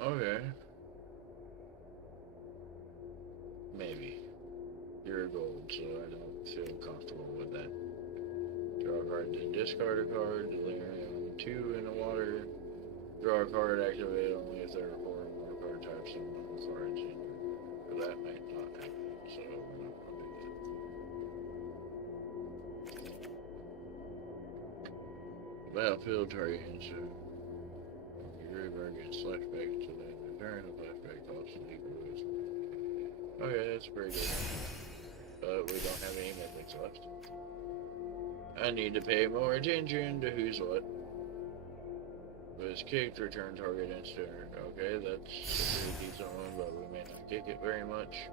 Okay. Maybe. You're gold, so I don't feel comfortable with that. Draw a card, then discard a card, delirium 2 in the water. Draw a card, activate only if there are 4 or more card types and no cards in your. That might not happen, so we're not gonna do that. Battlefield target into your graveyard gets flashback to the turn. The flashback costs an equal boost. Okay, that's pretty good. But we don't have any mythics left. I need to pay more attention to who's what. Was kicked, return target instant. Okay, that's a pretty decent one, but we may not kick it very much.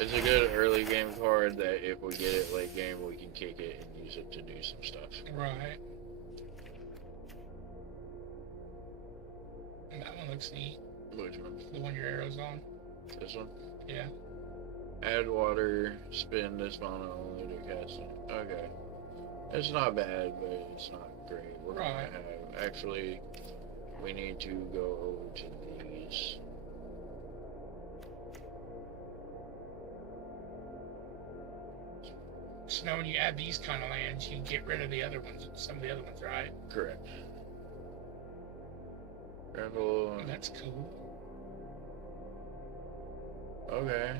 It's a good early game card that if we get it late game, we can kick it and use it to do some stuff. Right. And that one looks neat. Which one? The one your arrow's on. This one? Yeah. Add water, spin this mana only to cast it. Okay. It's not bad, but it's not great. We're gonna Right. have, actually, we need to go over to these. So now when you add these kind of lands, you get rid of the other ones, some of the other ones, right? Correct. Grapple. Oh, that's cool. Okay.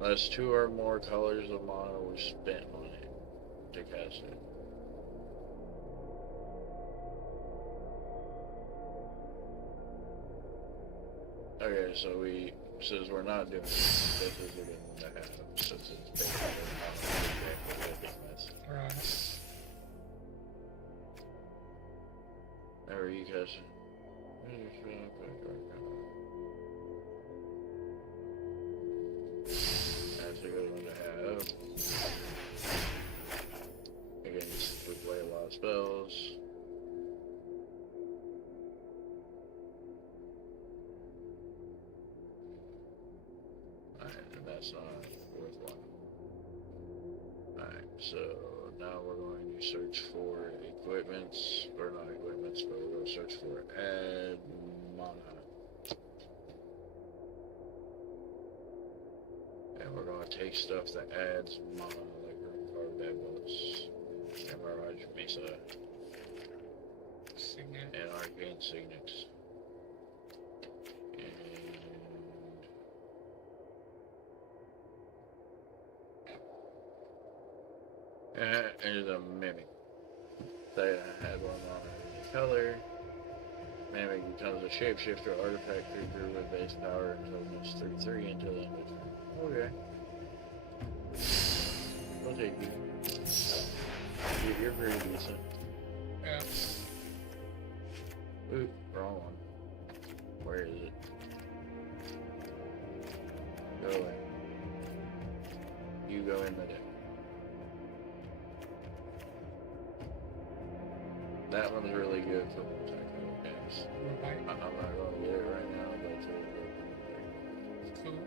Unless 2 or more colors of mana were spent on it to cast it. Okay, so since we're not doing this, this is a good one to have, since it's basically a mess. Right. Whenever you cast it. That's a good one to have. Again, we play a lot of spells. Alright, and that's not worthwhile. Alright, so now we're going to search for equipments, or not equipments, but we're going to search for add mana. And we're going to take stuff that adds mana, like Green Card, Bad Bullets, and Mirage Mesa, Signet. and Arcane Signets. And the Mimic. They had one on any color. Mimic becomes a shapeshifter artifact creature with base power until it's 3/3 until the end of turn. Okay. I'll take you. You're pretty decent. Yeah. Ooh, wrong one. Where is it? Go away. You go in the deck. That one's really good for multi-color decks. Right. I'm not going to get it right now, but it's really good. Cool.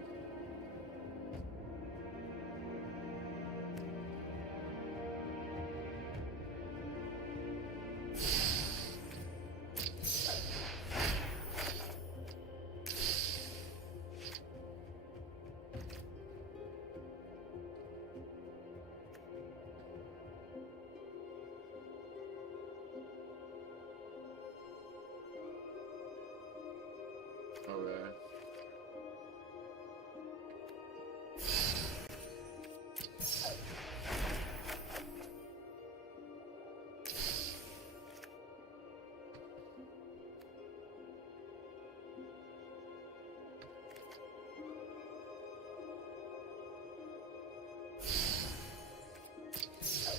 Okay.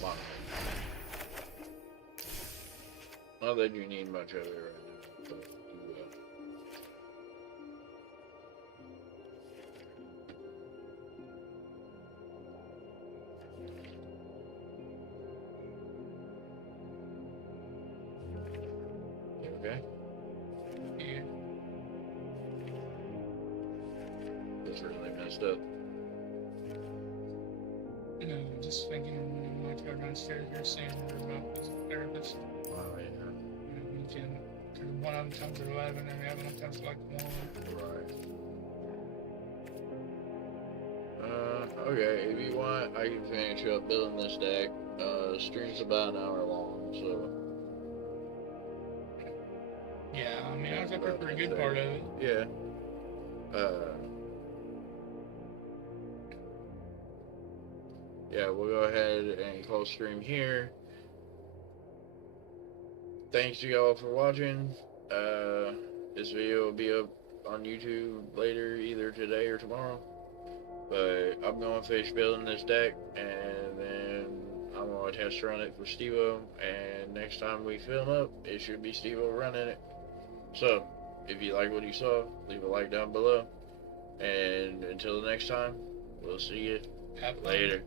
Come on. Not that you need much of it right now, but you will. You okay? Yeah. That's really messed up. No, I'm just thinking I'm going to go downstairs here seeing her about this therapist. Wow, yeah. We can, because one of them comes at 11 and the other one comes at like 1. Right. Okay, if you want, I can finish up building this deck. Stream's about an hour long, so. Yeah, I mean, I was up there for a good part of it. Yeah. Yeah, we'll go ahead and close stream here. Thanks to y'all for watching. This video will be up on YouTube later, either today or tomorrow. But I'm going to finish building this deck, and then I'm going to test run it for Stevo. And next time we film up, it should be Stevo running it. So, if you like what you saw, leave a like down below. And until the next time, we'll see you Have fun. later.